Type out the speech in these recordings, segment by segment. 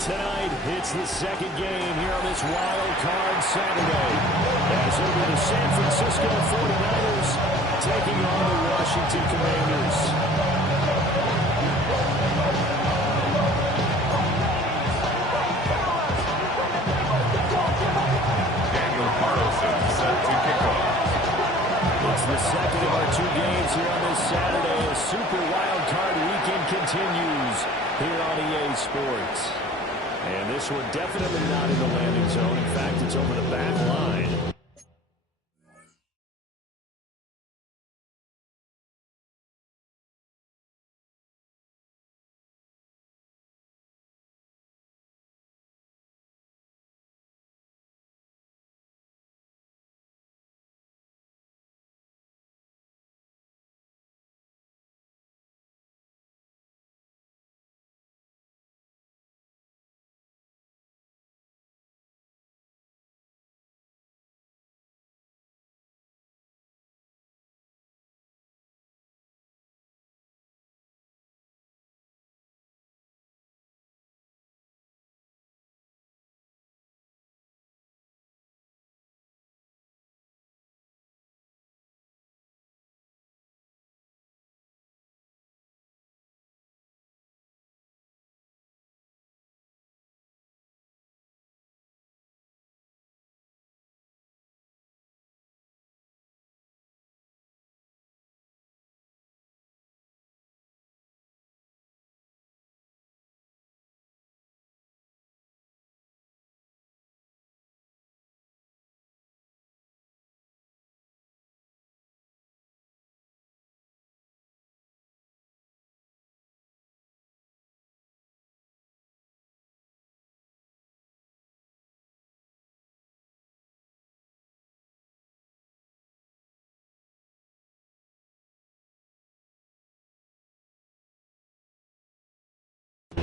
Tonight, it's the second game here on this wild card Saturday. As over the San Francisco 49ers taking on the Washington Commanders. It's the second of our two games here on this Saturday. A super wild card weekend continues here on EA Sports. And this one definitely not in the landing zone. In fact, it's over the back line.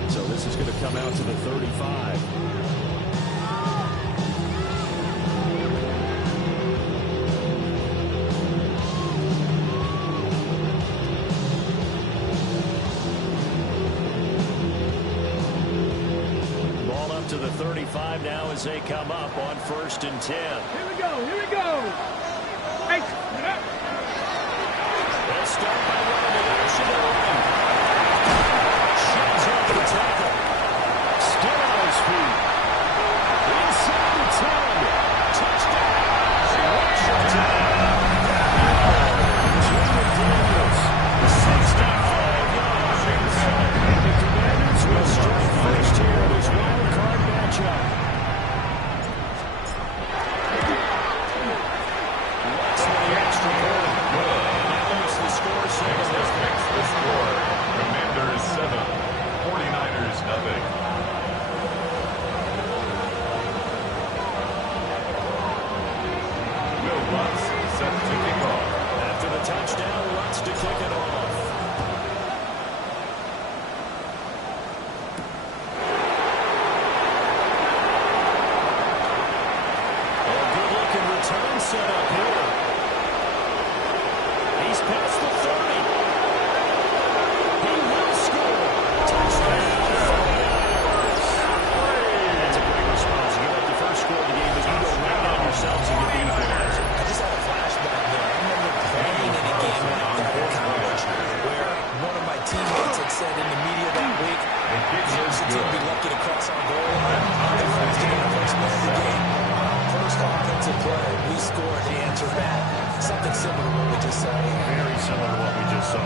So this is going to come out to the 35. Ball up to the 35 now as they come up on 1st and 10. Here we go, here we go. Hey. They'll start by running the action to the right. Shaves off the tackle. Still on his feet. Inside the 10. Touchdown. Washington. Jordan Daniels. 65 yards. And the Commanders will strike first here in this wild card matchup. What's the extra point? That makes the score 6. This makes the score. Commanders 7, 49ers nothing. Will Lutz set to kick off. After the touchdown, Lutz to kick it off. A good-looking return set up here. He's past the 30. He will score. Touchdown. That's a great response. You give up the first score of the game, but you go right down yourselves and get the equalizer. I just had a flashback there. I remember playing in a game at college where one of my teammates had said in the media that week, the team would be lucky to cross our goal line. If we was getting the first man of the game. First offensive play, we scored, they answered back. Something similar to what we just saw. Very similar to what we just saw.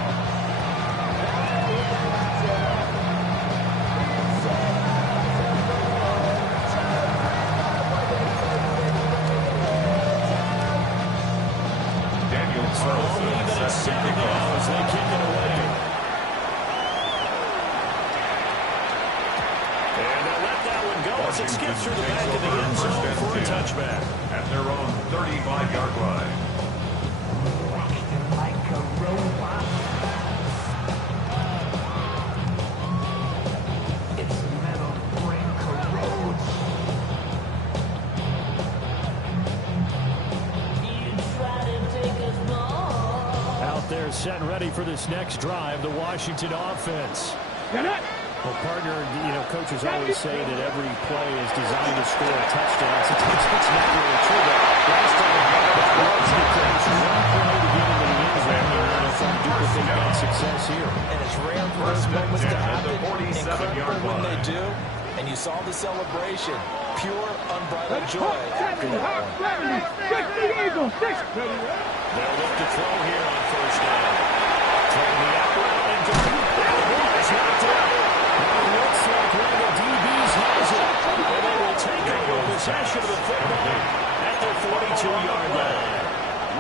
Daniel So Carlson only that set it's to 7 kick now off. as they kick it away. And they'll let that one go as it skips through the back of the end zone for a touchback. At their own 35-yard line. Out there set ready for this next drive, the Washington offense. Get it. Well, partner, coaches always say that every play is designed to score a touchdown. It's not really true, but last time that was the case. One play to get into the end zone, and trying to duplicate that success here. And it's rare for those moments to happen. Incredible when they do. And you saw the celebration. Pure, unbridled joy. They'll look to throw here on first down. Throwing the out route and Jordan. It's knocked out. It looks like one of the DBs has it. And they will take over possession of the football at their 42-yard line.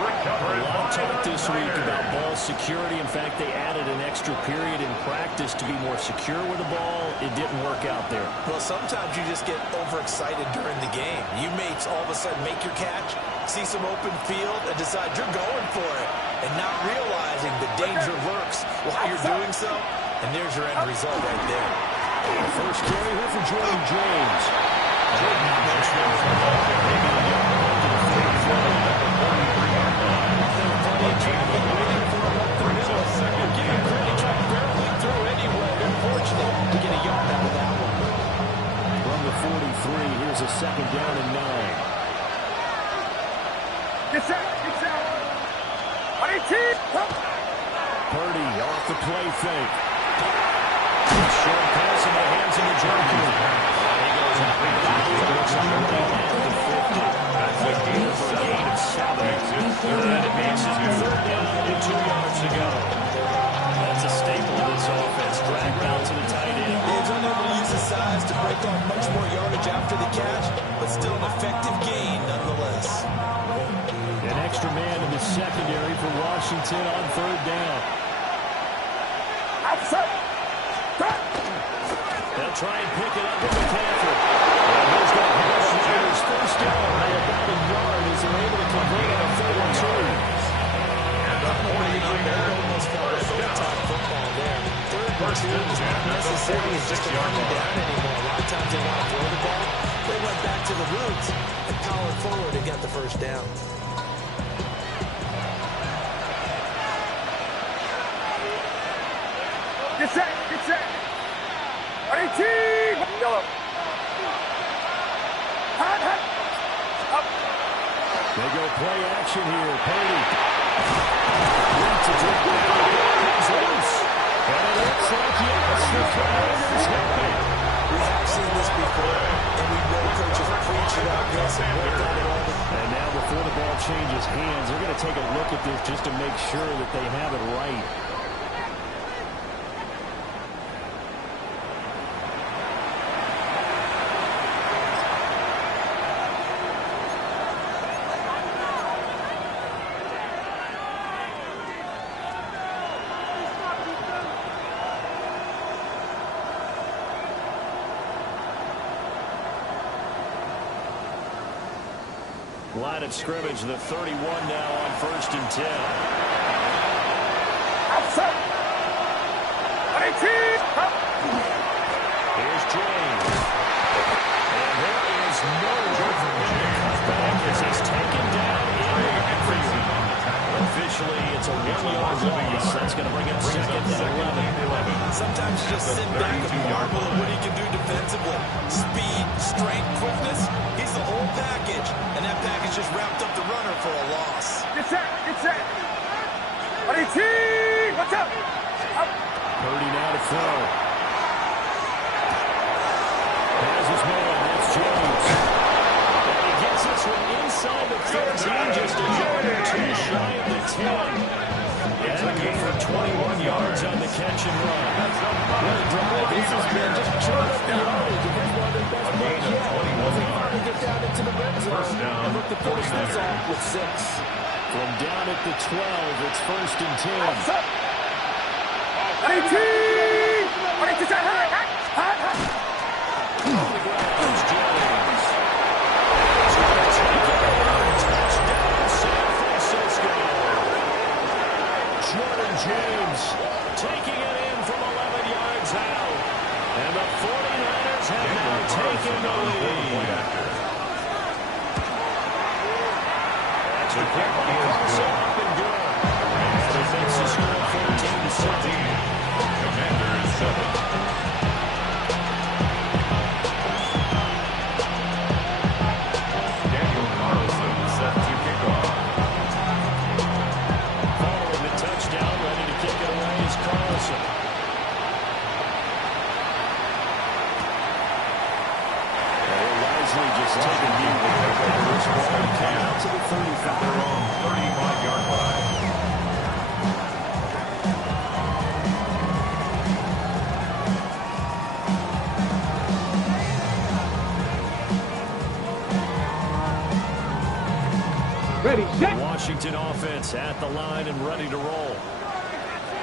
A lot of talk this week about ball security. In fact, they added an extra period in practice to be more secure with the ball. It didn't work out there. Well, sometimes you just get overexcited during the game. You may all of a sudden make your catch, see some open field, and decide you're going for it, and not realizing the danger lurks while you're doing so. And there's your end result right there. First carry here for Jordan James. From the 43, here's a second down and 9. Get set. Purdy off the play fake. Short pass in the hands of the junkie. He goes out. Looks on the way at the 50. For a gain of 7. And it makes it third down and 2 yards to go. That's a staple of this offense. Drag route to the tight end. He's unable to use his size to break off much more yardage after the catch, but still an effective gain nonetheless. An extra man in the secondary for Washington on third down. They'll try and pick it up with McCaffrey. And he's got his first down by about a yard as they're able to convert on a 4-2. And the 49er Almost felt like overtime football there. Third and 2 is not necessarily just a running down anymore. A lot of times they want to throw the ball. They went back to the roots and powered forward and got the first down. Get set. Team. Yellow. Up. They go play action here. Purdy. To drop it. Comes loose. And it looks like, yes, the Flyers have it. We have seen this before, and we know coaches preach about this and work on it all the time. And now before the ball changes hands, they're going to take a look at this just to make sure that they have it right. Line of scrimmage, the 31 now on 1st and 10. Outside. Here's James. And there is no cutback as he's taken down in the backfield. Officially, it's a 1-yard loss. That's going to bring up second and 11. Sometimes you just sit back and marvel at what he can do defensively. Speed, strength, quickness. He's the whole package. And that package just wrapped up the runner for a loss. Get set. Watch out. Purdy now to throw. Has his man. That's James. And he gets this one inside the 13, just a yard or two shy of the 10. And a gain for 21 yards on the catch and run. What a drive. This has been just churn up the yardage. Against one of their best players yet. It wasn't hard to get down into the red zone. And look to finish this off with 6. From down at the 12, it's 1st and 10. On the ground is James. Touchdown, San Francisco. Jordan James taking it in from 11 yards out. And the 49ers have now taken the lead. That's a quick cross up and good. And it makes the score 14-7. Commanders 7. has taken you this ball out to the 35. Their own 35-yard line. Ready, set. Washington offense at the line and ready to roll.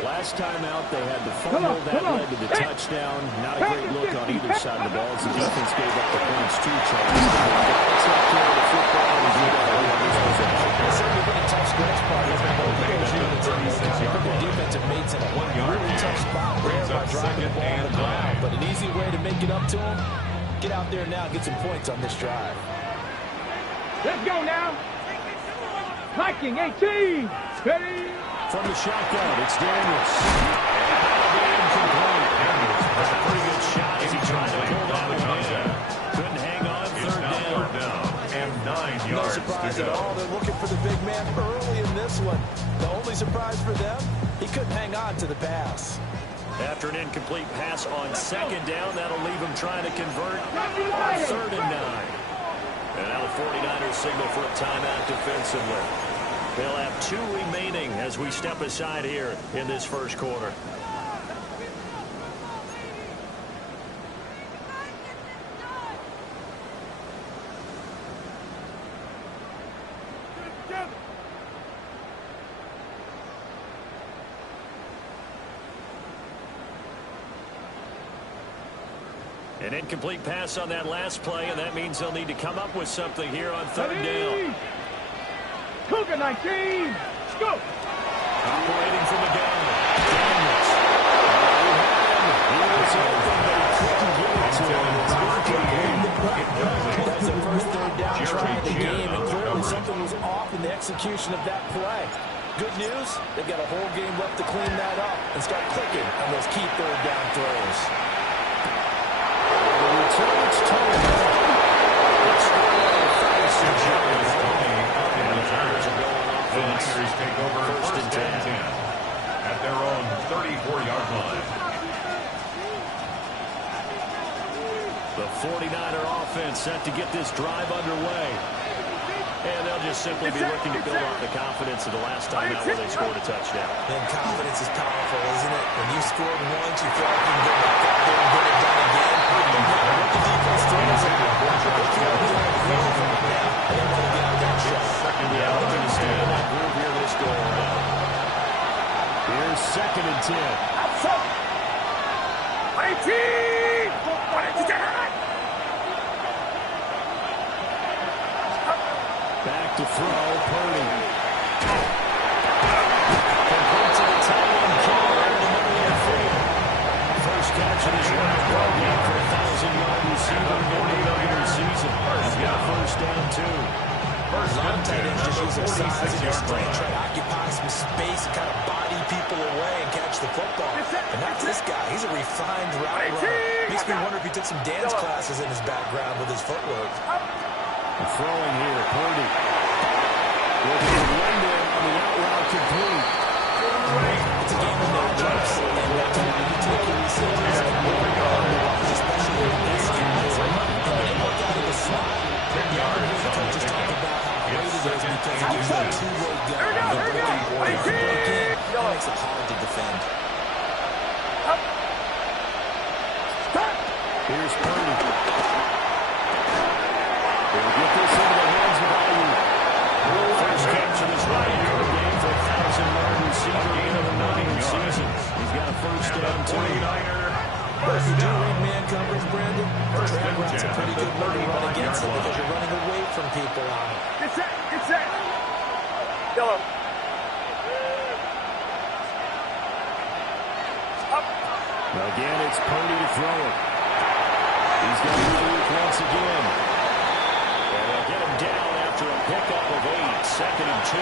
Last time out, they had the fumble that led to the touchdown. Not a great look on either side of the ball as the defense gave up the points to Charles. Take care of the football and do that on this possession. It's certainly been a tough stretch part of both those units. The defense have made some really tough spot there by driving the ball on the ground. But an easy way to make it up to them, get out there now and get some points on this drive. Let's go now. Viking 18. Ready. From the shotgun, it's Daniels. Incomplete. That's a pretty good shot as he tried to pull that one in. Couldn't hang on. Third down. And 9 No yards surprise to at all. go. They're looking for the big man early in this one. The only surprise for them, he couldn't hang on to the pass. After an incomplete pass on second down, that'll leave him trying to convert on 3rd and 9. And now the 49ers signal for a timeout defensively. They'll have 2 remaining as we step aside here in this first quarter. An incomplete pass on that last play, and that means they'll need to come up with something here on 3rd down. Cougar 19. Let's go. Operating from the gun. Daniels. He was open, but he couldn't get it to him. That's the first 3rd down try of the game, and clearly something was off in the execution of that play. Good news, they've got a whole game left to clean that up and start clicking on those key 3rd down throws. The return, it's Tony. Let's go on 36 yards. The Niners take over First and 10 at their own 34-yard line. The 49er offense set to get this drive underway. And they'll just simply be looking to build on the confidence of the last time out where they scored a touchdown. And confidence is powerful, isn't it? When you scored once, you feel like you can go back out there and get it done again. No matter what the defense throws at you, they feel like they're in a groove right now, and they want to get out there and show. Yeah, looking to stay in that groove here this go around. Here's 2nd and 10. Outside. 18. Back to throw, Purdy. Complete to the tight end, Keller in the middle of the field. First catch of his run game for a 1,000-yard receiver in the regular season. He's got a first down, too. A lot of tight ends just use their size and their strength, try to occupy some space and kind of body people away and catch the football. And that's this guy. He's a refined route runner. Makes me wonder if he took some dance classes in his background with his footwork. Throwing here, Purdy. Looking to Linden on the out route complete. It's a game of no jumps. And that's why you take your receivers and move on the line, especially with this guys. And when they work out of the slot, the other coaches talk about how great it is because it gives you a two-way go. You're breaking board. If you break in, it makes it hard to defend. Here's Purdy. They'll get this into the hands of Ayuk. First catch of his right here in the game for a 1,000-yard receiver in the regular season. He's got a first down, too. If you do read man coverage, Brandon, the drag route's a pretty good way to run against it because you're running away from people on it. Get set. Get set. Yellow. Up. Again, it's Purdy to throw it. He's got Ayuk once again. And they'll get him down after a pickup of 8, 2nd and 2.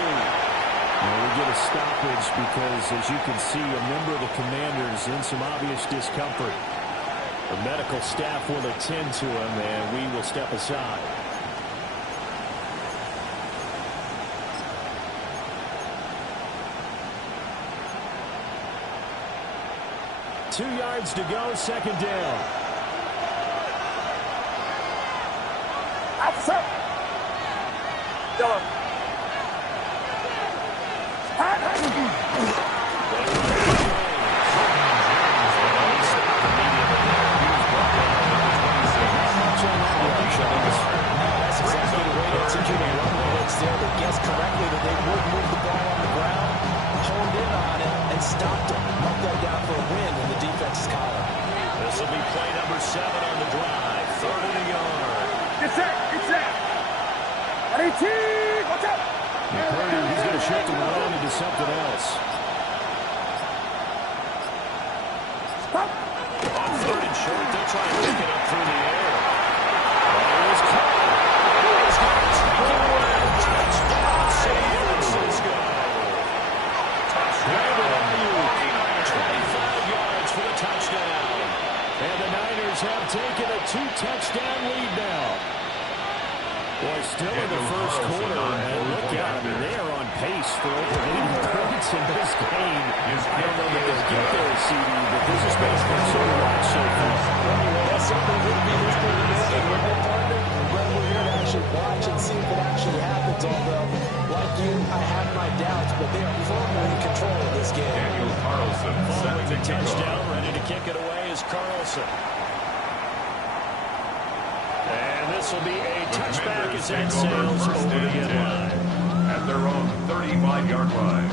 Well, we get a stoppage because, as you can see, a member of the Commanders in some obvious discomfort. The medical staff will attend to him, and we will step aside. Two yards to go, 2nd down. Sir. Yellow. That's exactly the way to execute a run blitz there. They guessed correctly that they would move the ball on the ground, honed in on it, and stopped it. Mark that down for a win in the defense's column. This will be play number 7 on the drive. 3rd and a yard. Get set. Get set. Ready, team. Watch out. He's going to shift him around into something else. Stop. On 3rd and short, they'll try and pick it up through the air. Here's Cole. Here's Cole. Touchdown, San Francisco. Touchdown, 25 yards for the touchdown. And the Niners have taken a 2-touchdown lead now. Boy, still in the first quarter, and look out, I mean, they are on pace for over 80 points in this game. I don't know that they'll get there, CD, but this has been a fun sort of watch so far. That certainly would be this pretty good, wouldn't it, partner? But we're here to actually watch and see if it actually happens, although, like you, I have my doubts, but they are firmly in control of this game. Daniel Carlson set Following to the kick touchdown, off. ready to kick it away is Carlson. And this will be a touchback as that sails over the end line. At their own 35-yard line.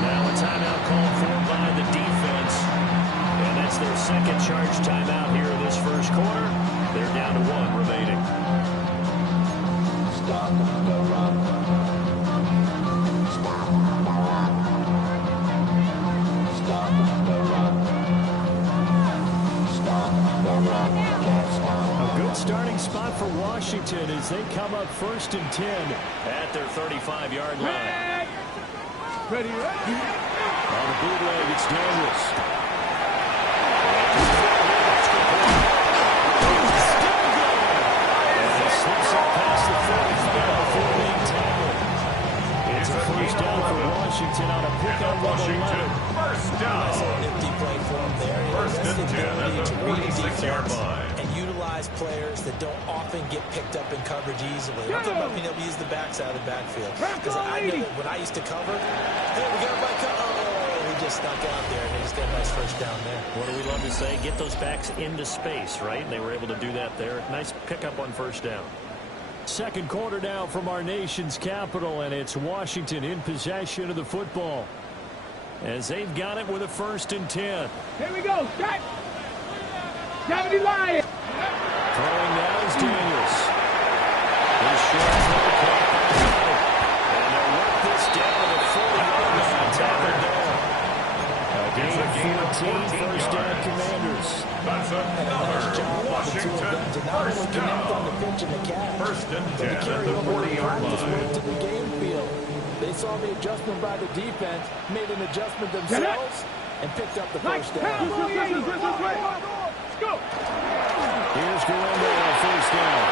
Now a timeout called for by the defense. And that's their second charge timeout here in this first quarter. They're down to 1 remaining. Stop the run. A good starting spot for Washington as they come up 1st and 10 at their 35-yard line. Ready, ready. On the bootleg, it's Daniels. And he slips up past the 45 before being tackled. It's a first down for Washington on a pick on Washington, 111. first Nice down. little nifty play for him there. First That's and the 10 at ability the to read 46-yard defense line. and utilize players that don't often get picked up in coverage easily. I'm talking about being able to use the backside of the backfield. Because I know that when I used to cover, hey, we got a back cover. Oh, he just snuck out there, and they just got a nice first down there. What do we love to say? Get those backs into space, right? And they were able to do that there. Nice pickup on first down. Second quarter now from our nation's capital, and it's Washington in possession of the football. As they've got it with a 1st and 10. Here we go. Shot. Gravity line. Throwing now is Daniels. His short throw caught by Goddard. And they'll work this down to the 40-yard line. Tackled there. A gain of 14, first down Commanders. That's another Washington first down. First and 10 at the 40-yard line. To the game field. They saw the adjustment by the defense, made an adjustment themselves, and picked up the first down. Let's go. Here's Guerrero on first down.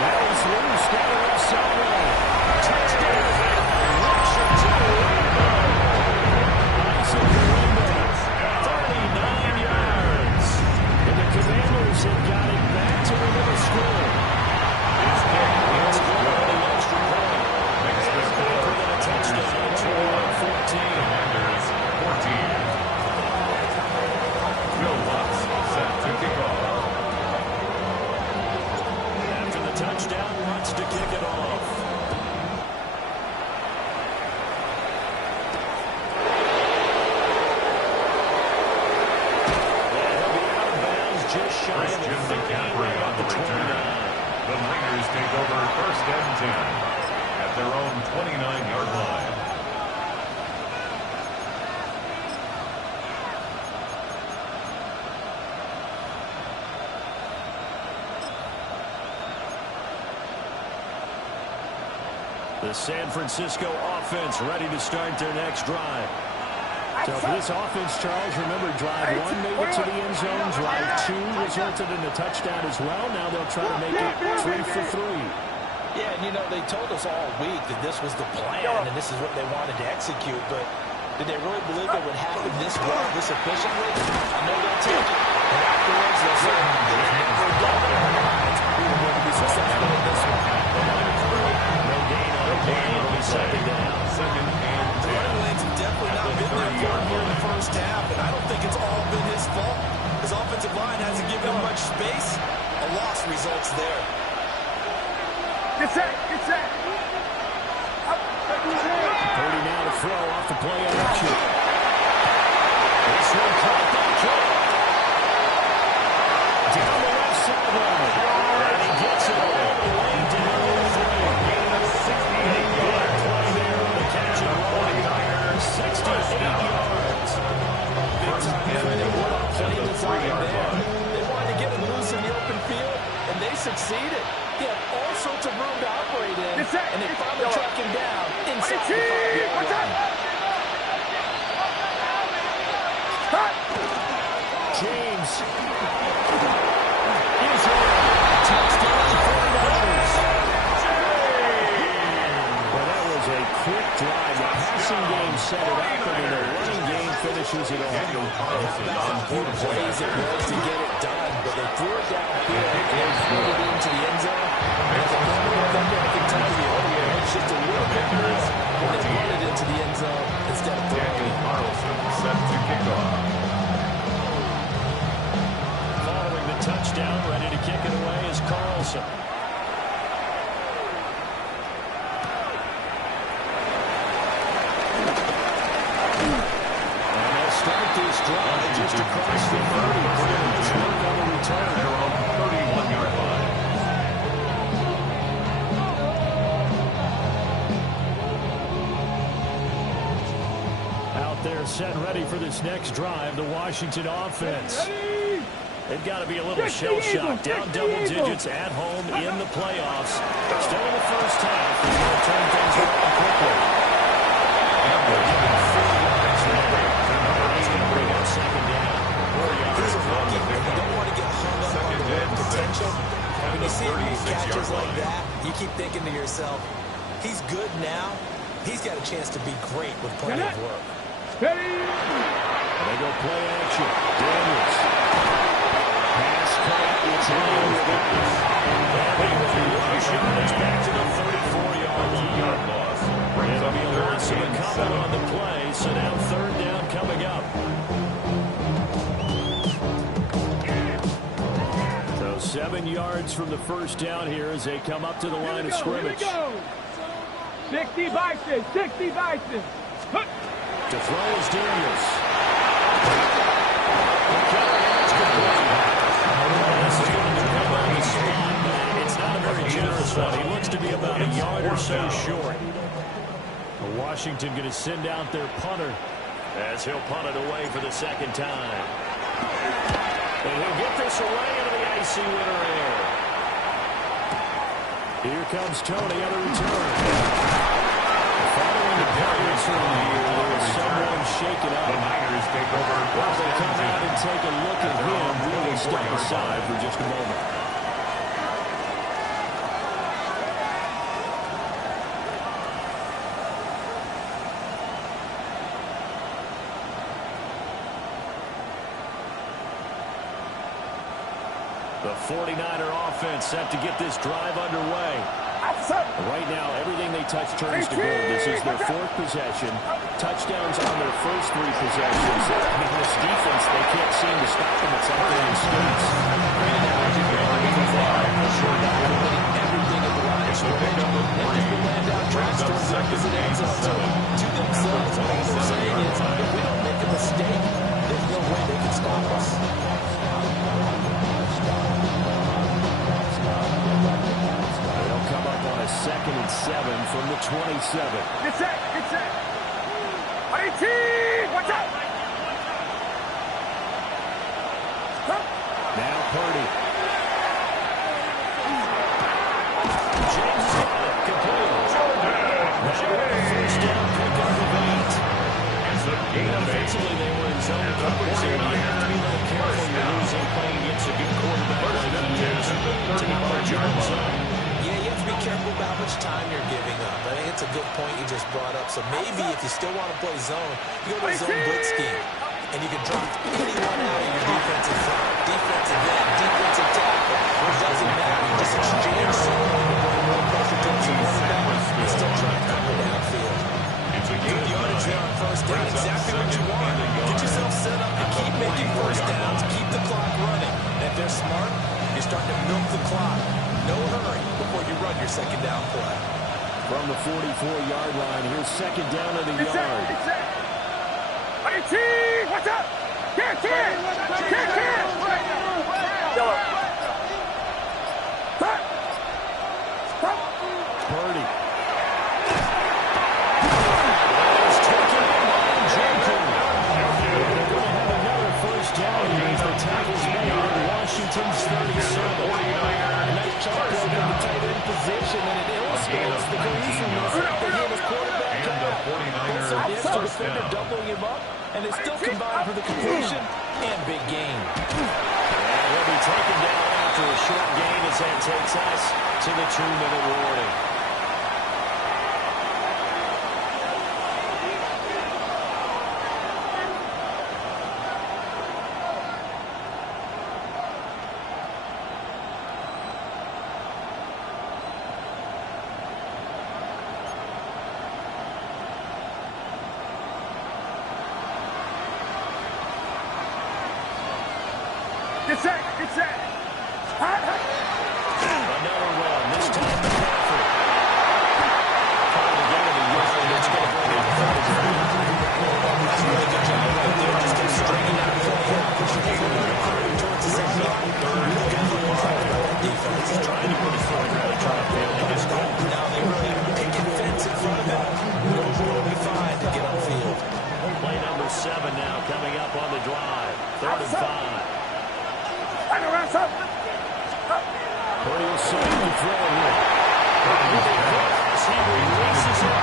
That is loose down the left sideline. Touchdown. Washington. Isaac Guerrero. 39 yards. And the Commanders have got it back to the middle score. His kick is good. The extra point. Makes the score With a touchdown. 21-14. Commanders 14. Bill Watts set to kick off. After the touchdown, Watts to kick it off. And he'll be out of bounds just shy of the Christian 30 McCaffrey on at the the return. 29. The Raiders take over first and 10 at their own 29-yard line. The San Francisco offense ready to start their next drive. So for this offense, Charles, remember drive 1 made it to the end zone, drive 2 resulted in a touchdown as well. Now they'll try to make it 3 for 3. Yeah, and you know, they told us all week that this was the plan and this is what they wanted to execute, but did they really believe it would happen this well, this efficiently? I know they'll take it. And afterwards, they'll say, we're done. We were going to be successful in this one. No gain on the play. It'll be second down. The running lanes have definitely not been there for him here in the first half, and I don't think it's all been his fault. His offensive line hasn't given him much space. A loss results there. Get set, get set. 30 now to throw off the play action. This one caught that kick. Down the left sideline. And he gets it all the way down the field. 68-yard play there on the catch and roll. 68 yards. Big time credit. What a play design there. They wanted to get him loose in the open field, and they succeeded. He had all sorts of room to operate in, and they finally track him down inside the 5-yard line. James is in. Touchdown 49ers. Well, that was a quick drive. The passing game set it up, and then the running game finishes it off. Good plays it was to get it done, but they threw it downfield and threw it into the end zone. And as a former defender, I can tell you, it's just a little bit more when they run it into the end zone instead of throwing it. Carlson set to kick off. Following the touchdown, ready to kick it away is Carlson. And they'll start this drive just across the 30. Pretty much work on the return. They're on the 31-yard line. Out there set ready for this next drive, the Washington offense. They've got to be a little shell-shocked. Down double digits at home in the playoffs. Still in the first half. They're going to turn things around quickly. That's going to bring up second down. He's a rookie. You don't want to get hung up on the potential. When you see him make catches like that, you keep thinking to yourself, he's good now. He's got a chance to be great with plenty of work. Steady. And they go play action. Daniels. Pass caught. It's in. Rush yards back to the 34-yard line. Loss. It'll be a loss of a couple on the play, so now third down coming up. So 7 yards from the first down here as they come up to the line of scrimmage. Here we go. 60 Bison, 60 Bison. To throw is Daniels. This is going to depend on the spot, but it's not a very generous one. He looks to be about a yard or so short. Washington going to send out their punter as he'll punt it away for the second time. And he'll get this away into the icy winter air. Here comes Tony on the return. Following the penalties from the year, there was someone shaken up. The Niners take over. Well, they come out and take a look at him. We will step aside for just a moment. The 49er offense set to get this drive underway. Right now, everything they touch turns to gold. This is their fourth possession. Touchdowns on their first three possessions. I mean, this defense, they can't seem to stop them. It's like they're in skates. Everything at the line of scrimmage, and just the land out tracks towards the opposite end zone. So, to themselves, all they're saying is, if we don't make a mistake, there's no way they can stop us. They'll come up on a 2nd and 7 from the 27. Get set, get set. 18, watch out. Now Purdy. James has got it. Complete. First down pickup of 8. Offensively, they were in zone coverage there. You have to be a little careful. You're losing playing against a good quarterback like he is to not put your own zone. Yeah, you have to be careful about much time you're giving up. I think it's a good point you just brought up. So maybe if you still want to play zone, you go to a zone blitz scheme. And you can drop anyone out of your defensive front. Defensive end, defensive tackle. It doesn't matter. You just exchange someone to bring more pressure to the quarterback and still try and cover downfield. Good yardage there on first down. Exactly what you want. Get yourself set up and keep making first downs. Keep the clock running. And if they're smart, you're starting to milk the clock. No hurry before you run your second down play. From the 44-yard line, here's second down in the yard. What's up? Can't. Stop. Purdy. Washington's 37. Nice job in the tight end position, and it illustrates the cohesiveness that he and his quarterback have. Both sides to defender doubling him up, and they still combine for the completion and big gain. And he'll be taken down after a short gain as that takes us to the 2-minute warning. Get set. Another run, this time McCaffrey. Trying to get it in yard, it's going to bring it third. That's a really good job right there. Just keep stringing that play out. Pushing the quarterback towards the 7-yard. Looking for more out of that defense. He's trying to put his foot around the trying to fail. He just don't. Now they really pick and fence in front of him. No room to find to get on field. Play number 7 now coming up on the drive. 3rd and 5. Purdy will save the throw here. He releases it.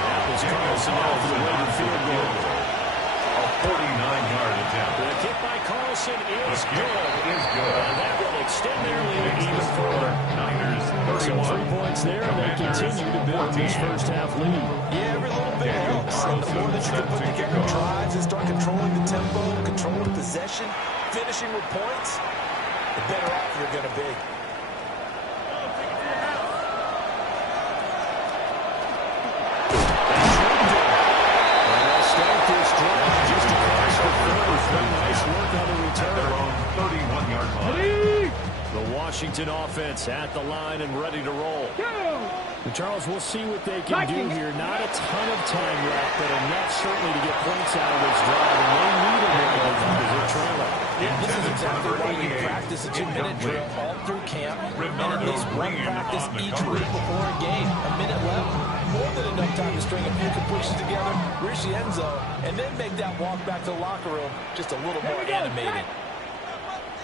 That was Carlson out for the weighted field goal. A 49-yard attempt. The kick by Carlson is good. And that will extend their lead even further. Niners So 3 31. points there, and they continue to build this first half lead. Yeah, every little bit helps. And the more that you can put together drives and start controlling the tempo, controlling possession, finishing with points, the better off you're going to be. Nice work on the At their return. own 31-yard line. The Washington offense at the line and ready to roll. And Charles, we'll see what they can do here. Not a ton of time left, but enough certainly to get points out of this drive. And they need a win because they're trailing. Yeah, this is exactly why you practice a 2-minute drill all through camp, and at least one practice each week before a game. A minute left, more than enough time to string a few completions together, reach the end zone, and then make that walk back to the locker room just a little more animated.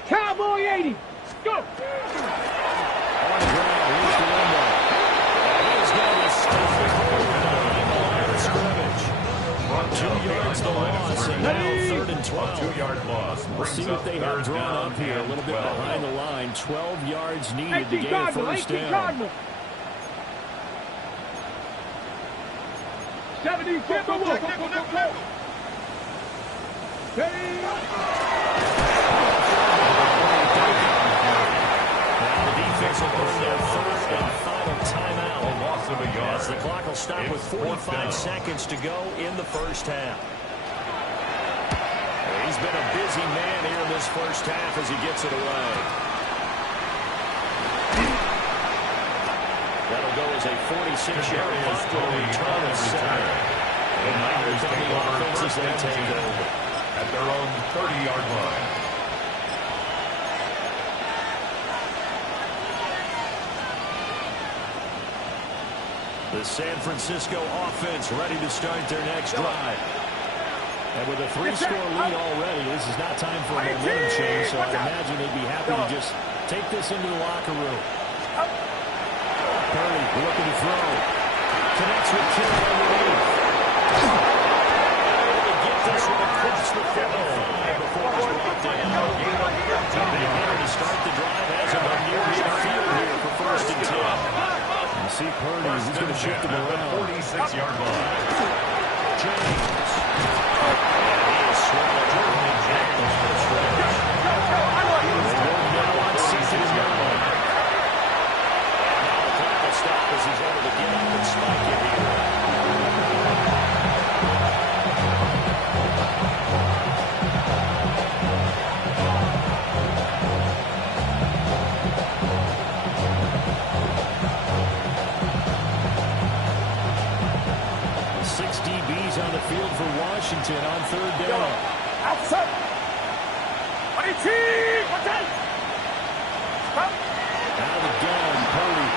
Cowboy 80. Go. On the ground, here's the window. He's going to stop the hold behind the line of scrimmage. 2 yards to loss, and now 3rd and 12. 2-yard loss. We'll see what they have drawn up here. A little bit behind the line. 12 yards needed to gain a first down. 70, Now the defense will burn their 3rd and final timeout. A loss of a yard. As the clock will stop with 45 seconds to go in the first half. He's been a busy man here in this first half as he gets it away. That'll go as a 46-yard punt to return at center. The Niners take over Offenses they take over. at their own 30-yard line. The San Francisco offense ready to start their next drive. And with a 3-score lead already, this is not time for a momentum change, so I'd imagine they'd be happy to just take this into the locker room. Purdy looking to throw. Connects with Kittle underneath. Able to get this one across the 45 before it's brought down. The hitter to start the drive has see Purdy. He's going to shift him around. 46-yard line. James. And he is swallowed up in James. They work now on 2nd and 9. And now the clock will stop as he's able to get up and spike it here. 6 DBs on the field for Washington on 3rd down. Outside. Out of the gun, Purdy.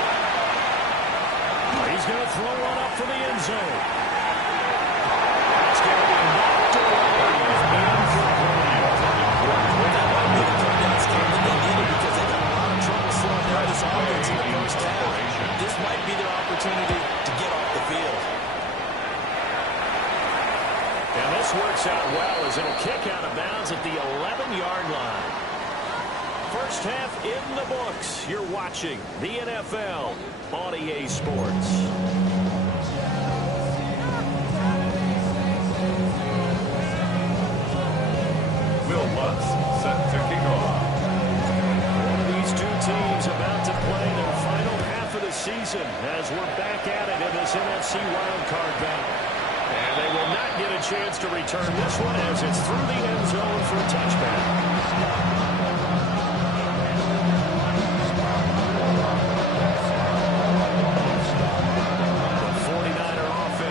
He's going to throw one up for the end zone. It's going to be knocked away. That might be the third down stop that they needed because they got a lot of trouble slowing down this offense in the first half. This might be their opportunity to get off the field. And this works out well as it'll kick out of bounds at the 11-yard line. First half in the books. You're watching the NFL on EA Sports. Will Lutz set to kick off. These two teams about to play their final half of the season as we're back at it in this NFC wildcard battle. And they will not get a chance to return this one as it's through the end zone for a touchback.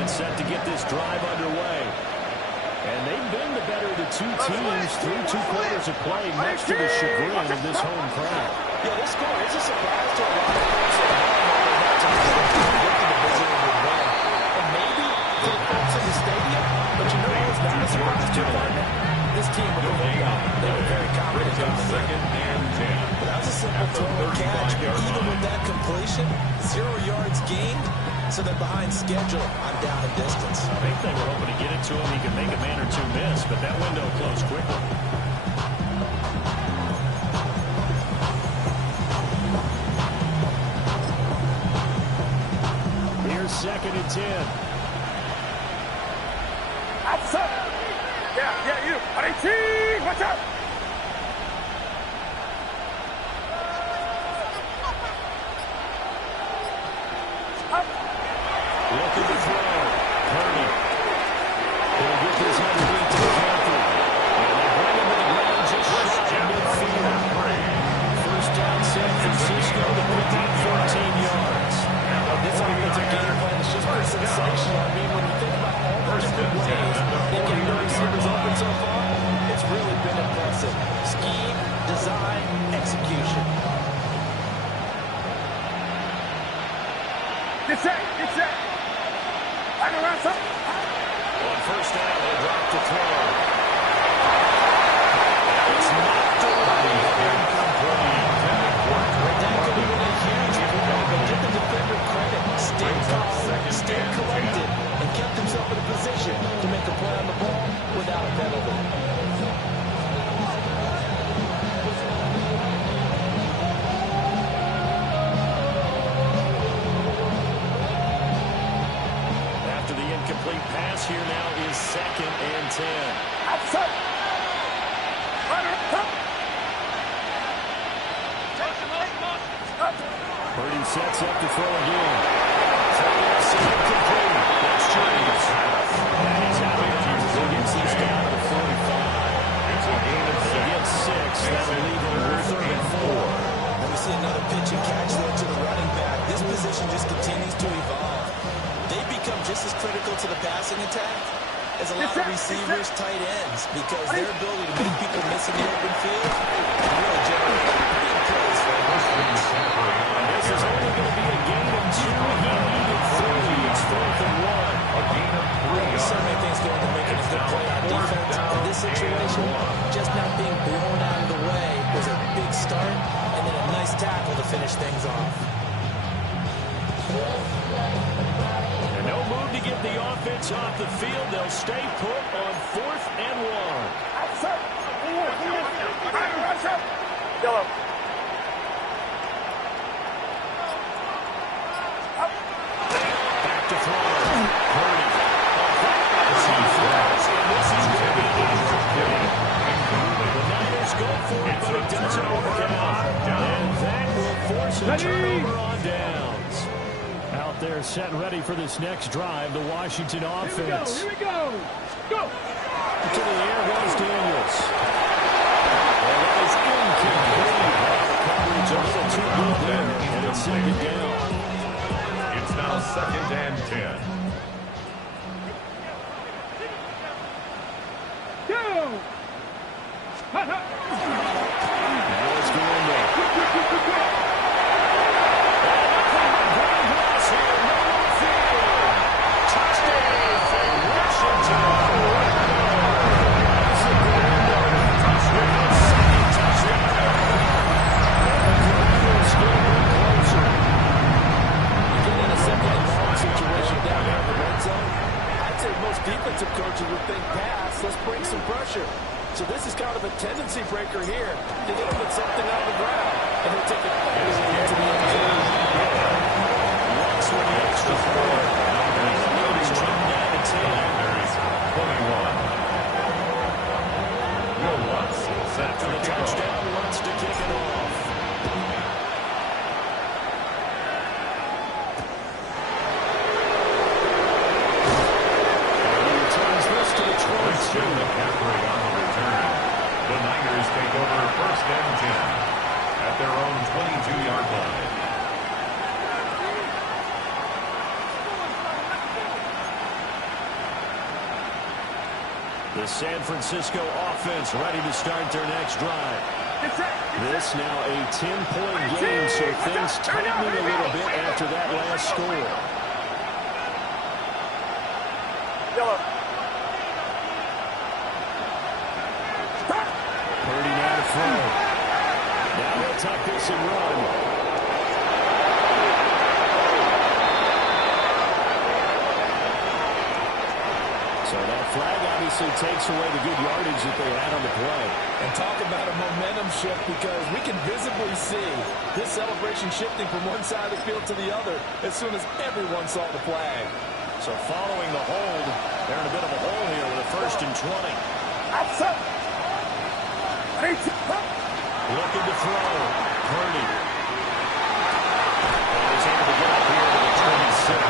Set to get this drive underway. And they've been the better of the two teams through 2 quarters of play, much to the chagrin of this home crowd. Yeah, this score is a surprise to a lot of folks at home. Not to look at the Brazilian would win. And maybe to the folks in the stadium, but you know it's not a surprise to them. This team would have won. They were very confident on the 2nd and 10. That was a simple throw and catch, but even with that completion, 0 yards gained. So they're behind schedule on down and distance. I think they were hoping to get it to him. He could make a man or two miss, but that window closed quickly. Here's 2nd and 10. Outside. Yeah, you. Watch out. Looking to throw. Purdy. He'll get this underneath to Panther. And they bring him to the ground just shy of midfield. First down, San Francisco to pick up 14 yards. This offensive game plan has just been sensational. I mean, when you think about all the different ways they get the receivers open so far, it's really been impressive. Scheme, design, execution. Get set. On first down, they drop the throw. It's knocked away. That could have been a huge play, but give the defender credit. Stayed calm, stayed collected, and kept himself in a position to make a play on the ball without a penalty. Incomplete pass here now is 2nd and 10. Outside. Purdy sets up to throw again. It's incomplete. That's James. And he's out of bounds. He gets this down to the 45. It's a gain of 6. He gets 6. That'll leave him with 3rd and 4. And we see another pitch and catch there to the running back. This position just continues to evolve. They've become just as critical to the passing attack as a lot of receivers, tight ends, because their ability to make people miss in the open field really generate big plays for them. This is only going to be a gain of 2. He needed 3. It's 4th and 1. A gain of 3 So many things going to making a good play on defense. In this situation, just not being blown out of the way was a big start, and then a nice tackle to finish things off. No move to get the offense off the field. They'll stay put on 4th and 1. Outside. Yellow. Up. a turnover on downs. Out there set ready for this next drive, the Washington offense. Here we go. Go. To the air goes Daniels. And that is incomplete. Coverage a little too good there, and it's second down. It's now 2nd and 10. Go. Hut, hut. Now it's Glinda. Defensive coaches would think pass, let's bring some pressure. So this is kind of a tendency breaker here to get them with something on the ground. And they'll take it all the way into the end zone. That's for the extra point. He's trimmed down to 10. There is 21. Will Lutz set For the touchdown, Lutz to kick it off. McCaffrey on the return. The Niners take over 1st and 10 at their own 22-yard line. The San Francisco offense ready to start their next drive. This now a 10-point game, so things tightening a little bit after that last score. Yellow. Purdy now to throw. Now he'll tuck this and run. So that flag obviously takes away the good yardage that they had on the play. And talk about a momentum shift, because we can visibly see this celebration shifting from one side of the field to the other as soon as everyone saw the flag. So following the hold, they're in a bit of a hole here with a 1st and 20. Outside. Looking to throw. Purdy. And he's able to get up here to the 26.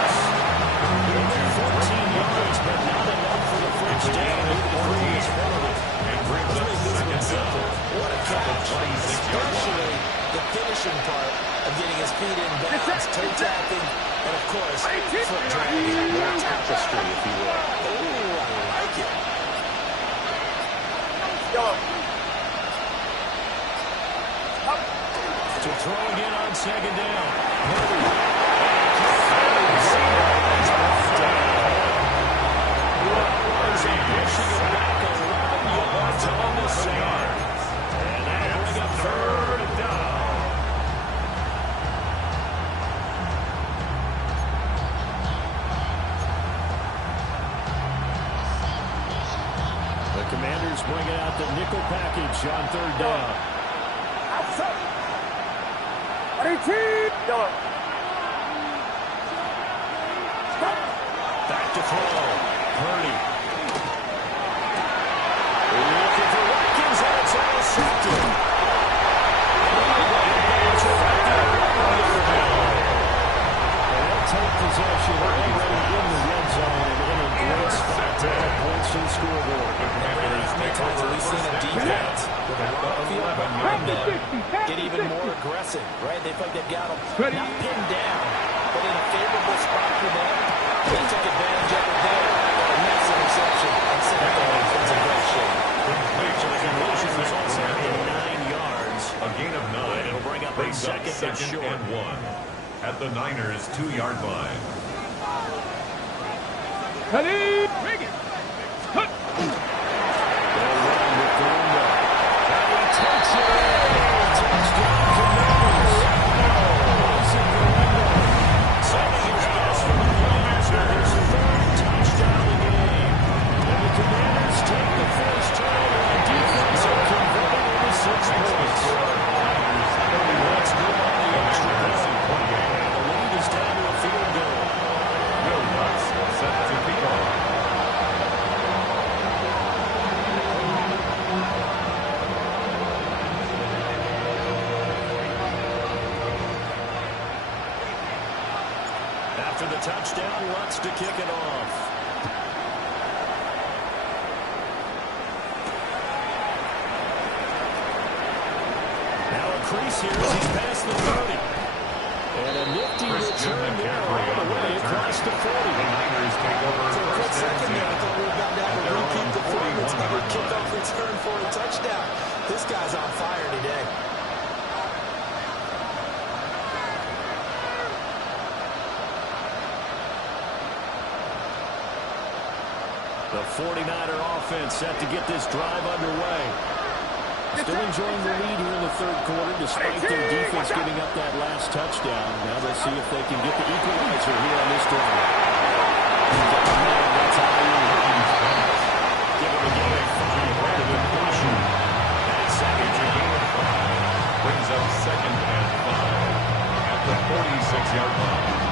14 yards, but not enough for the first down. And brings up 2nd down. What a catch, especially the finishing part of getting his feet in bounds, toe tapping, and of course, foot dragging. More tapestry, if you will. Oh, I like it. Go. To throw again on 2nd down. Pushing it back 11 yards on the side. And that'll bring up 3rd down. The Commanders bringing out the nickel package on 3rd down. Outside. 18. Yellow. Back to throw. Purdy. Looking for Watkins, and it's intercepted. They'll take possession already in the red zone and in a great spot to add points to the scoreboard. We've seen a defense with a lot of field behind them get even more aggressive, right? They feel like they've got them not pinned down, but in a favorable spot for them. They took advantage of it there. A nice interception and set up the offense in great shape. So the conclusion results in 9 yards. A gain of 9. It'll bring up a second and short. And 1 at the Niners' 2-yard line. Ready. Bring it. Hut. They'll run with Glinda. And he takes it in. Touchdown, Commanders. Easy Glinda. Sending his best from the Commanders with his 3rd touchdown of the game. And the Commanders take the first turnover on defense and convert it into 6 points. Let's go on the extra point. And the lead is down to a field goal. Will Lutz set to kick off. After the touchdown, wants to kick it off. Now a crease here as he's past the 30. And a nifty return there all the way across the 40. The Niners take over For a quick first and second there, I 10. thought we were about to have a repeat performance of a kickoff return for a touchdown. This guy's on fire today. The 49er offense set to get this drive underway. Still enjoying the lead here in the third quarter despite their defense giving up that last touchdown. Now they'll see if they can get the equalizer here on this drive. That's how you give it a game of 5 rather than completion. And it's second to gain of 5. Brings up second and 5 at the 46-yard line.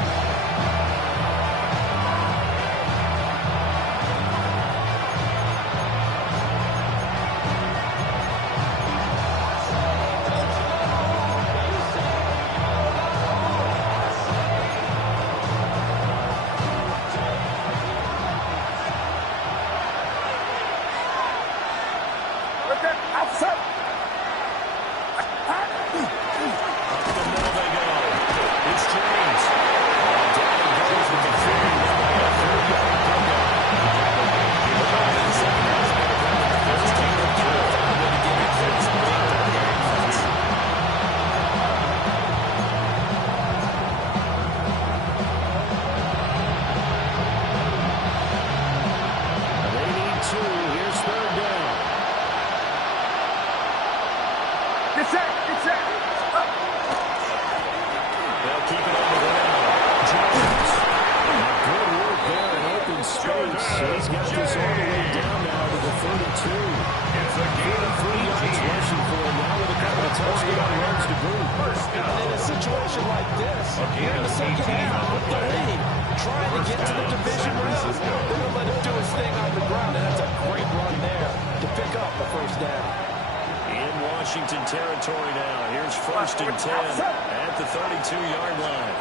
Territory now. Here's first and 10 at the 32-yard line.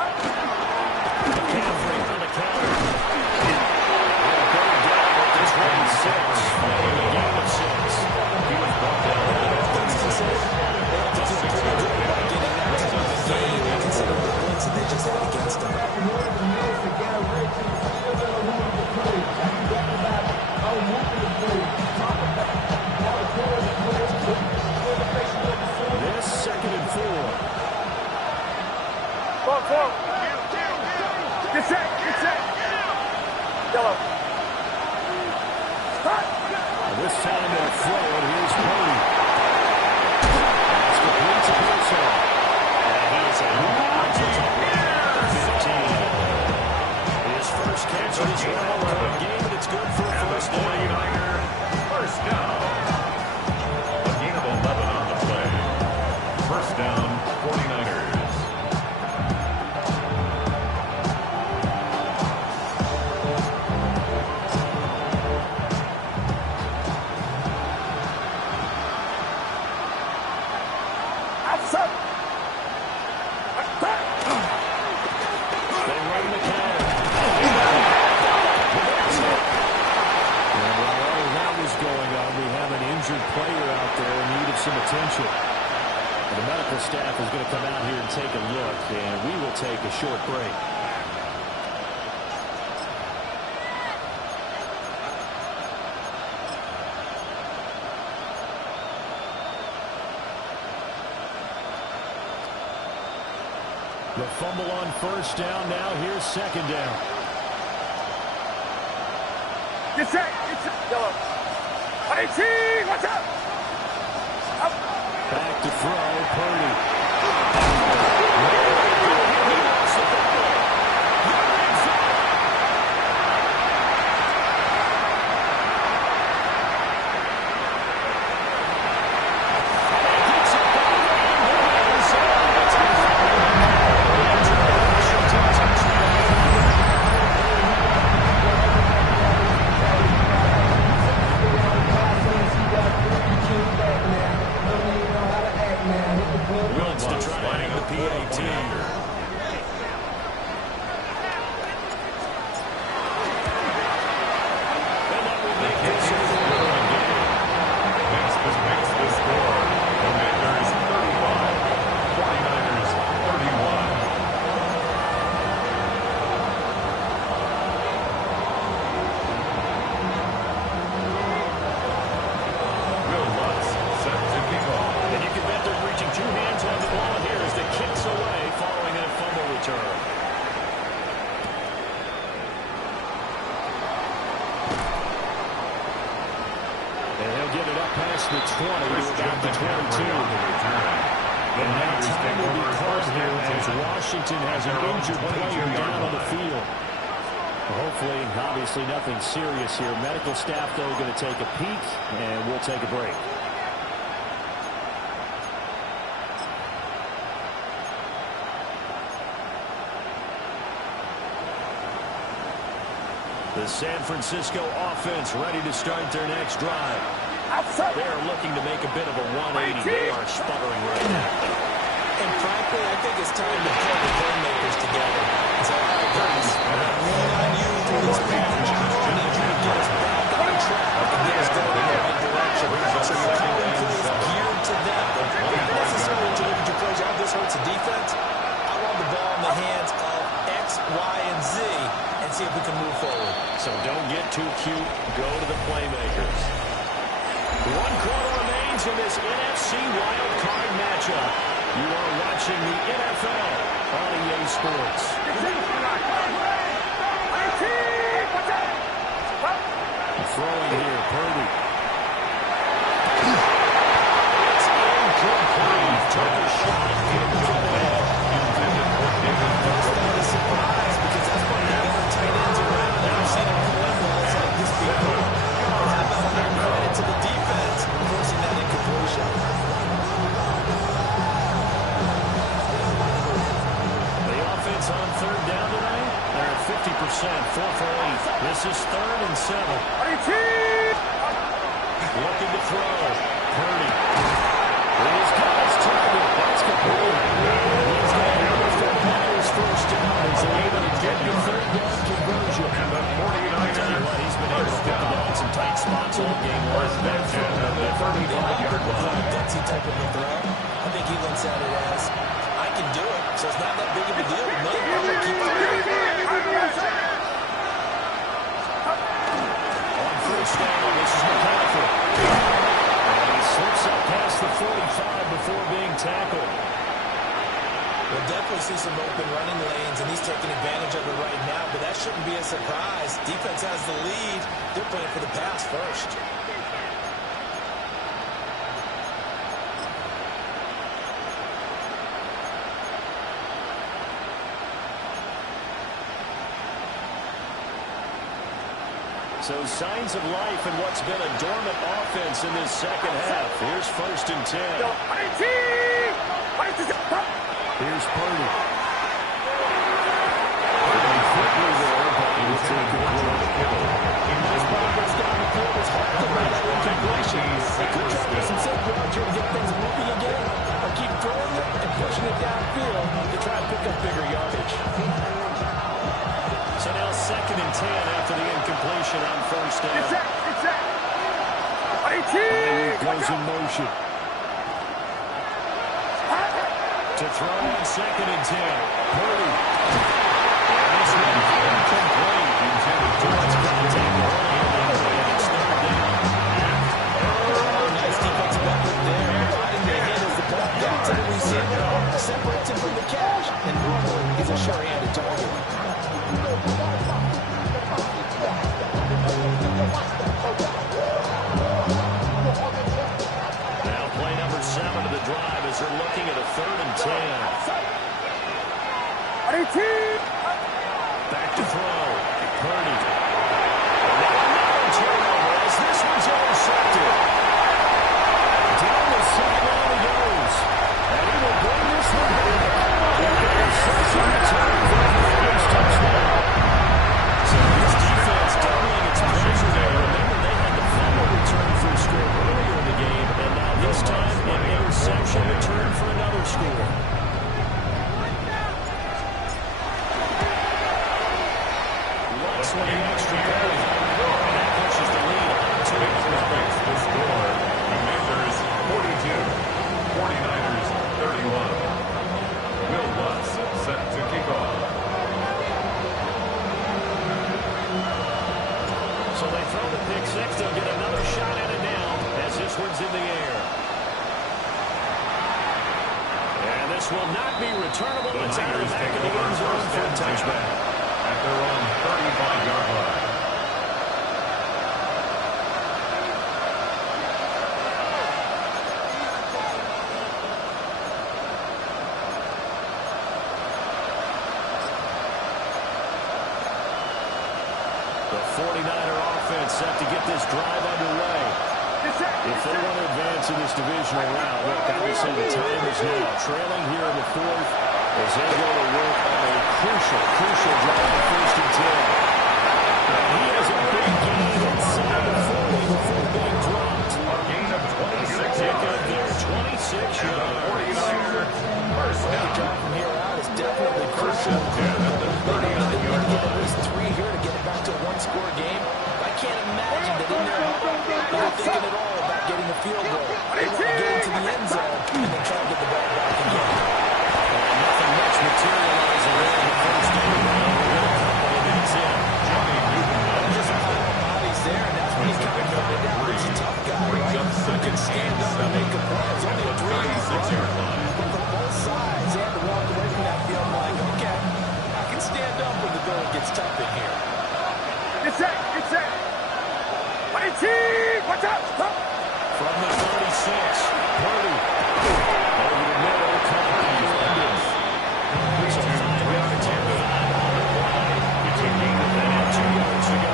McCaffrey on the counter. This one 6. A gain of 6. He was brought down. They have to do pretty good about getting that type of gain considering the blitz that they just had against them. Second and 4. Get set. Yellow. This time they'll throw it. Here's Purdy. That's complete to Pearson. And he is out. 15. His first catch of this wild card game, and it's good for a first down. First down. A gain of 11 on the play. First down, 49ers. They run the counter. And while all of that was going on, we have an injured player out there in need of some attention. The medical staff is going to come out here and take a look, and we will take a short break. The fumble on first down. Now here's second down. Get set. Yellow. 18. Watch out. Back to throw, Purdy. Wants to try the PAT. to about the 22. And now time will be called here as Washington has an injured player down on the field. Hopefully, obviously nothing serious here. Medical staff, though, going to take a peek, and we'll take a break. The San Francisco offense ready to start their next drive. They're looking to make a bit of a 180. They are sputtering right now. And frankly, I think it's time to pull the playmakers together. And say, all right, guys, we're going to lean on you through this match. We need you to get us back on track and get us going in the right direction. So you're calling plays geared to them. Not necessarily to look at your plays. How this hurts the defense. I want the ball in the hands of X, Y, and Z and see if we can move forward. So don't get too cute. Go to the playmakers. 1 quarter remains in this NFC wild card matchup. You are watching the NFL on EA Sports. Throwing here, Purdy. It's incomplete. Took a shot into the head. That's not a surprise because that's one of the better tight ends around. I've seen him collect balls like this before. How about that credit to the defense forcing that incompletion? The offense on third down tonight. They're at 50%, 4 for 8. This is 3rd and 7. Looking to throw. Purdy. He's got his target. That's complete. He's got another first down. He's able to get the third down conversion. And the 49ers. Tell you what, he's been able to put the ball in some tight spots all game long. First down at the 35-yard line. Densy type of a throw. I think he looks at it as, I can do it, so it's not that big of a deal. I'm going to keep throwing. On first down, this is McCaffrey. And he slips up past the 45 before being tackled. We'll definitely see some open running lanes, and he's taking advantage of it right now, but that shouldn't be a surprise. Defense has the lead. They're playing for the pass first. So signs of life in what's been a dormant offense in this second half. Here's 1st and 10. Here's Purdy. Quickly there, but he will take it Nice progress down the field. It's hard to make that incompletion. They could try to get some safe ground here to get things moving again, or keep throwing it and pushing it downfield to try and pick up bigger yardage. So now 2nd and 10 after the incompletion on first down. And he goes in motion. To throw on 2nd and 10. Purdy. And this one incomplete. Intended towards contact. It's 3rd down. Nice defensive effort there. Providing the handles the ball down to the receiver. Separates him from the catch. And normally he's a sure-handed target. Now play number 7 of the drive as they're looking at a 3rd and 10. Back to throw. Purdy. Now another turnover as this one's intercepted. Down the sideline he goes. And he will bring this one back. Interception return for the first touchdown. So this defense doubling its pressure there. Remember, they had the fumble return for a score earlier in the game, and now this time an interception return for another score. Swing extra point. And that pushes the lead to The score, Commanders 42, 49ers 31. Will Lutz set to kick off. So they throw the pick six. They'll get another shot at it now as this one's in the air. And this will not be returnable. It's out of the back of the end zone for a touchback. At their own 35-yard line. The 49er offense set to get this drive underway. If they want to advance in this divisional round, look, obviously the time is now. Trailing here in the fourth as they go to work on a crucial drive on 1st and 10. He has a big gain inside the 40 before being dropped. A gain of 26 yards. 26 yards. First down from here out is definitely crucial. They need to get at least 3 here to get it back to a one-score game. I can't imagine that in their huddle they're thinking at all about getting a field goal. They want to get into the end zone and then try to get the ball back again. Nothing much materializing there in the first down. We're a couple of minutes in. There's a pile of bodies there, and that's when you kind of find out he's a tough guy, right? Who can stand up and make a play. It's only a 3-yard line. But from both sides, they had to walk away from that field like, okay, I can stand up when the going gets tough in here. Get set, get set. Watch out, stop. From the 36, Purdy. Over the middle, caught by London. So 5-yard attempt. It's a gain of 2 yards to go.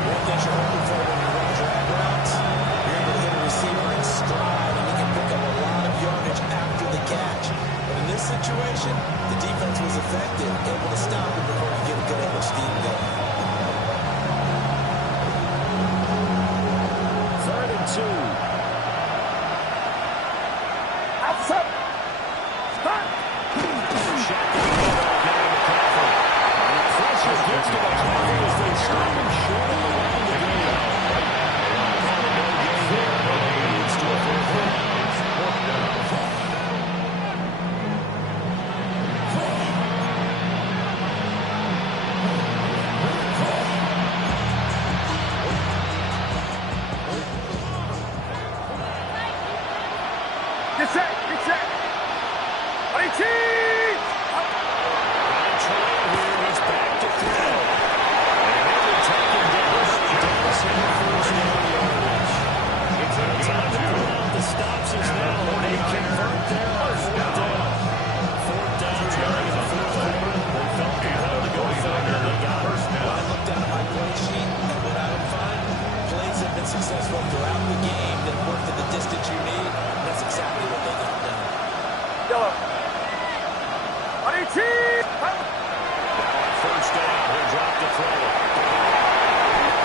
What that you're hoping for when you run drag routes, you're able to hit a receiver in stride, and he can pick up a lot of yardage after the catch. But in this situation, the defense was effective, able to stop him before he get a good angle steam going. 3rd and 2. Outside. Stop. Shotgun down McCaffrey. And the pressure gets to McCaffrey as they stop him short of the line to gain. No gain here. No gains to a 4th down. Get set, get set. Ready, Got a trail here. He's back to throw. And they're taking down Dawson first down yardage. Time to pull out the stops is now. They convert there on 4th down. 4th down during the 4th quarter. They felt compelled to go for it, and they got it. When I looked down at my play sheet and what I would find, plays have been successful throughout the game that work to the distance you need. That's exactly what they got done. Yellow. Ready, Now on 1st down, he'll drop the throw.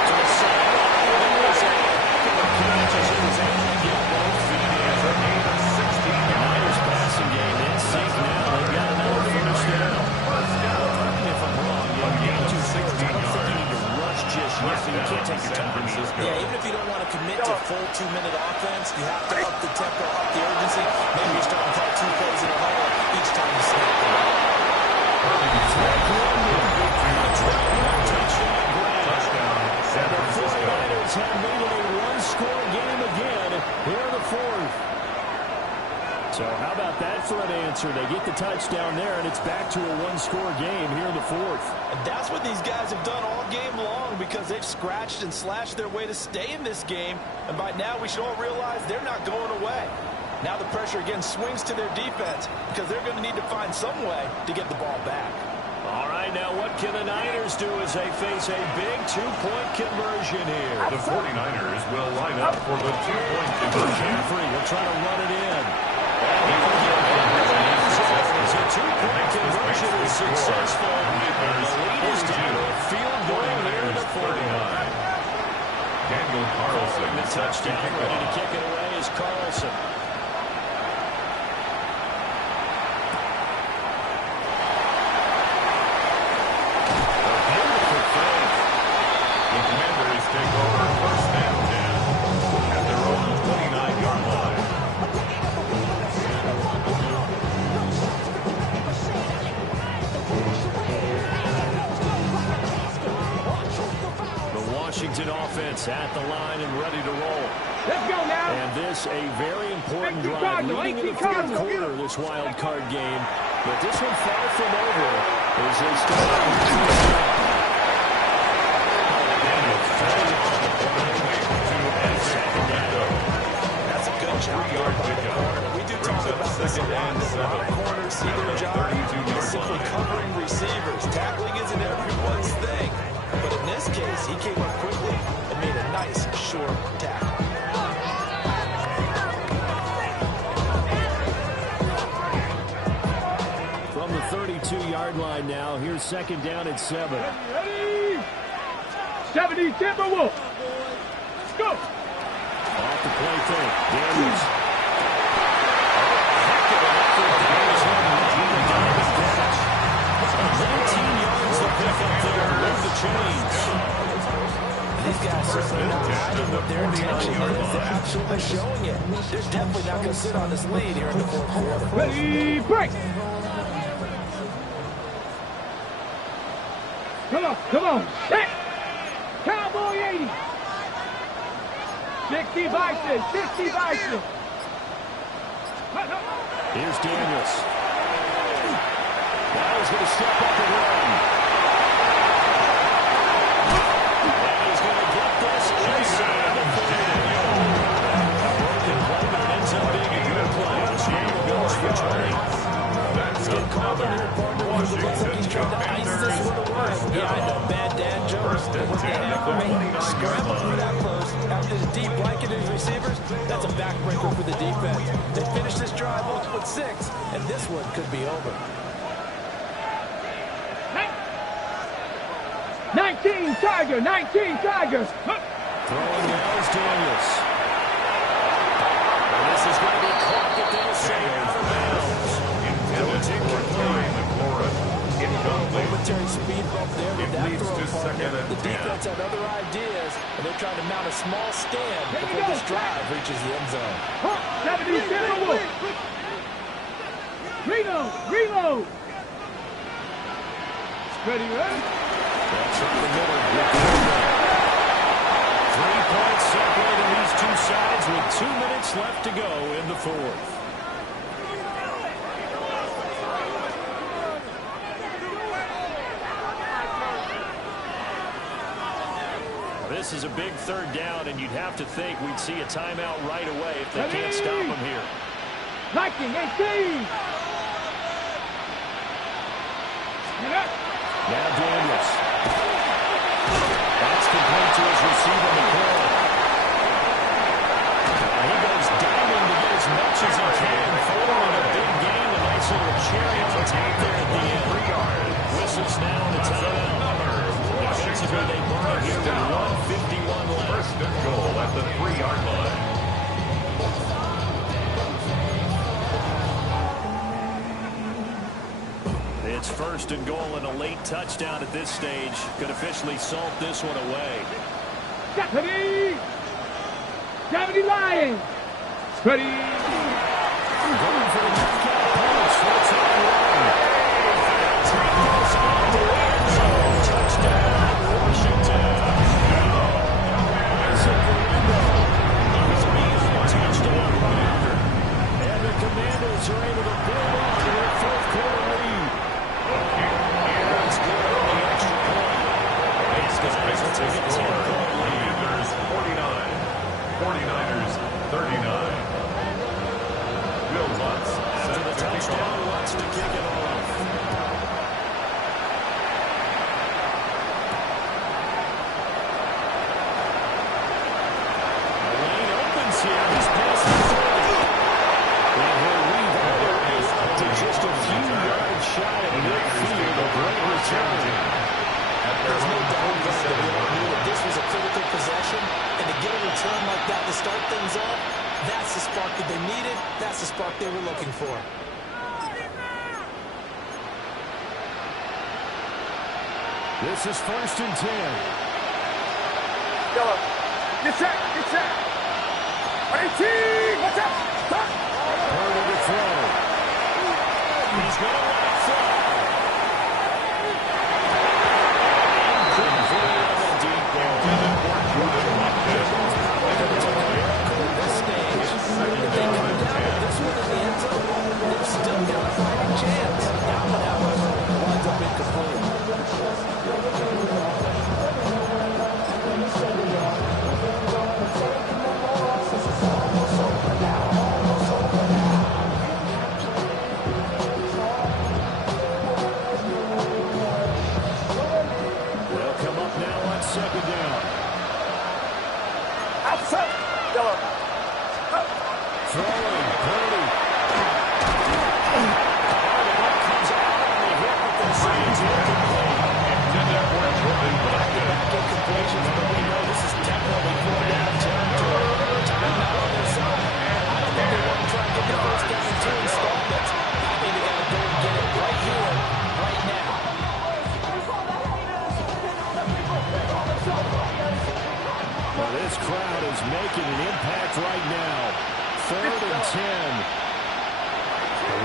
To the sideline. There's a heck of a catch as he was able to get both feet in for a gain of 16. The Niners passing game in sync now. They've got another 1st down. Correct me if I'm wrong. You gain 260. I don't think you need to rush just yet. You can't take your time. Yeah, even if you don't want to commit to full 2-minute offense, you have to up the tempo, up the urgency. Maybe you start to call 2 plays in a row each time you snap the ball. And the 49ers have made it a one-score game again here in the 4th. So how about that for an answer? They get the touchdown there, and it's back to a one-score game here in the 4th. And that's what these guys have done all game long because they've scratched and slashed their way to stay in this game. And by now, we should all realize they're not going away. Now the pressure again swings to their defense because they're going to need to find some way to get the ball back. All right, now what can the Niners do as they face a big 2-point conversion here? The 49ers will line up for the 2-point conversion. McCaffrey will try to run it in. And he will get it. As a 2-point conversion is successful. And the lead is down to a field goal here in the 49. Daniel Carlson. The touchdown, ready to kick it away is Carlson. Take over 1st and 10 at their own 29-yard line. The Washington offense at the line and ready to roll. Let's go now. And this a very important drive leading in the 4th quarter of this wild card game. But this one far from over as they start out. That's a good job by the corner. We do talk about this a lot. A lot of corners see their job as simply covering receivers. Tackling isn't everyone's thing. space. He came up quickly and made a nice, short tackle. From the 32-yard line now, here's second down at 7. Ready? 70 Timberwolves. Let's go. Off the play fake. Daniels. 19 yards to pick up there with the chains. These guys certainly not hiding what their intention is. They're absolutely showing it. They're definitely not going to sit on this lead here in the fourth quarter. Ready, break. Come on, set. Cowboy 80. 60 bison, 60 bison. Here's Daniels. Now he's going to step up and run. And he's going to get this inside the 30. A broken play, but it ends up being a good play. The scramble goes for 20. He's getting called in here, partner, because it looks like he's trying to ice this one away. Yeah, I know, bad dad joke. But what they have to make, scramble for that first. After the deep blanket his receivers, that's a backbreaker for the defense. They finish this drive off with 6, and this one could be over. 19 Tiger, 19 Tiger. Throwing now is Daniels. And this is going to be caught, but they'll say out of bounds. Momentary speed bump there with that throw, partner. The defense had other ideas, and they're trying to mount a small stand before this drive reaches the end zone. 70 Timberwolves. Reload. Ready? That's up the middle. 3 points separating these two sides with 2 minutes left to go in the fourth. This is a big third down, and you'd have to think we'd see a timeout right away if they can't stop them here. Liking 18. Now Daniels. That's complete to his receiver, McCoy. He goes diving to get as much as he can. Following a big gain, a nice little cherry on top there at the end. Whistles now on the timeout. Defensively, they burn it here with 1:51 left. First and goal at the 3-yard line. It's first and goal and a late touchdown at this stage. Could officially salt this one away. Deputy Lions. Ready. Going for the knockout punch. That's on the run. Touchdown, Washington. He's beyond a touchdown marker. And the Commanders are able to build on their fourth quarter lead. That's good on the extra point. These guys will take a 10-point lead. Commanders 49, 49ers 39. Will Lutz After the touchdown, Lutz to kick it off. The lane opens here. He's past the 30. And he'll weave all the way up to just a few yards shy of midfield. A great return. There's no doubt that this was a critical possession, and to get a return like that to start things off, that's the spark that they needed. That's the spark they were looking for. This is first and 10. Get set. 18. Watch out. Purdy to throw. He's going to let it fly. Deep ball. This stage, if they come down with this one in the end zone, they've still got a fighting chance. That one, however, winds up incomplete. They'll come up now on second down. an impact right now. 3rd and 10.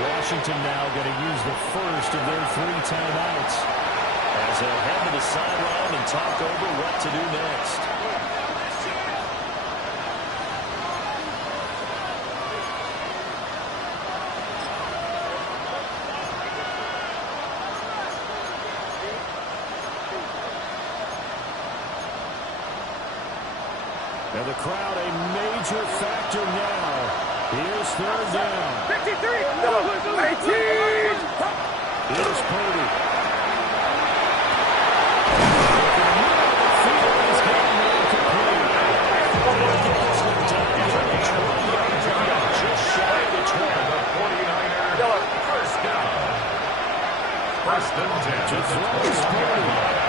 Washington now going to use the first of their 3 timeouts as they'll head to the sideline and talk over what to do next. And the crowd a major factor now. Here's 3rd down. 53, 18. Here's Purdy. First and 10. To throw is Purdy.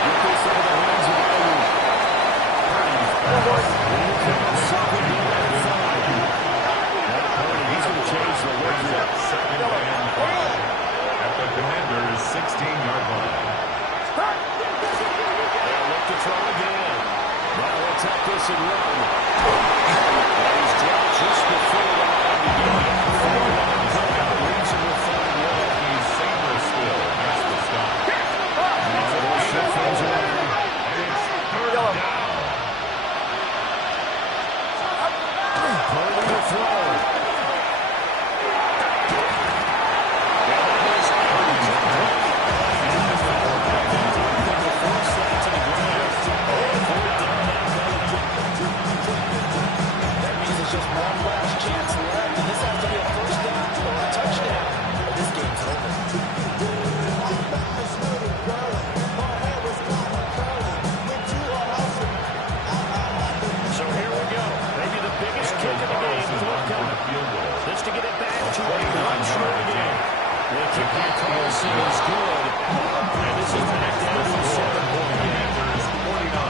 Get this into the hands of Ayuk. He's going to change the look here. 2nd and 5 at the Commanders' 16-yard line. They'll look to throw again. Now let's take this and run. And he's dropped just before the line began. Reasonable third way. He's safer still. That's the stop. Things around. It's 3rd down. Purdy to throw. That means it's just one last chance left, and this has to be a first down or a touchdown, or this game's over. So here we go. Maybe the biggest kick of the game is what's coming. Just to get it back to a one-shot again. The kick by Carlson is good. And this is back down to 7-point game.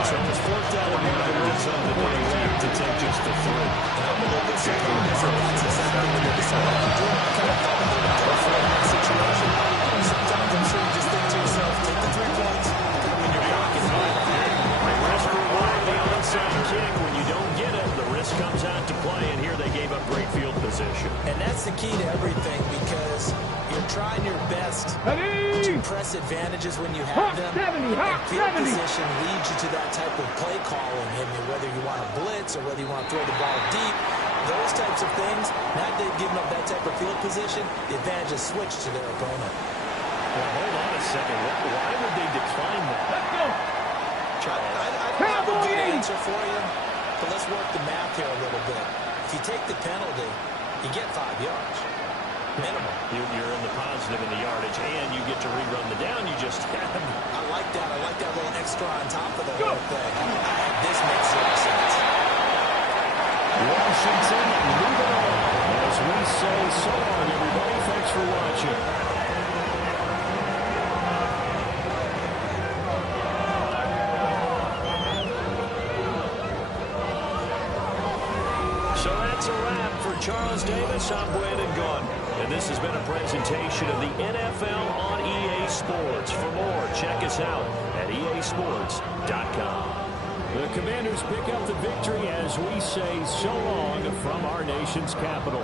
So it's 4th down and 1 in the red zone that they need to take just the 3. I'm a little bit second-guessing that's exactly what they decided to do. Kind of thought they were tougher in that situation. Sometimes I'm sure you just think to yourself, take the 3 points, put them in your pocket. Risk reward the onside kick. When you don't get it, the risk comes out to play. And here they gave up great field position. And that's the key to everything, because you're trying your best to press advantages when you have them. And field position leads you to that type of play calling. And whether you want to blitz or whether you want to throw the ball deep, those types of things, now that they've given up that type of field position, the advantage is switched to their opponent. Well, hold on a second. Why would they decline that? Let's go. I don't have a good answer for you, but let's work the math here a little bit. If you take the penalty, you get 5 yards. Minimum. You're in the positive in the yardage, and you get to rerun the down you just had. I like that. I like that little extra on top of the whole thing. This makes zero sense. Washington moving on. As we say so long, everybody. Thanks for watching. So that's a wrap for Charles Davis. I'm Brandon Gaudin. And this has been a presentation of the NFL on EA Sports. For more, check us out at easports.com. The Commanders pick up the victory as we say so long from our nation's capital.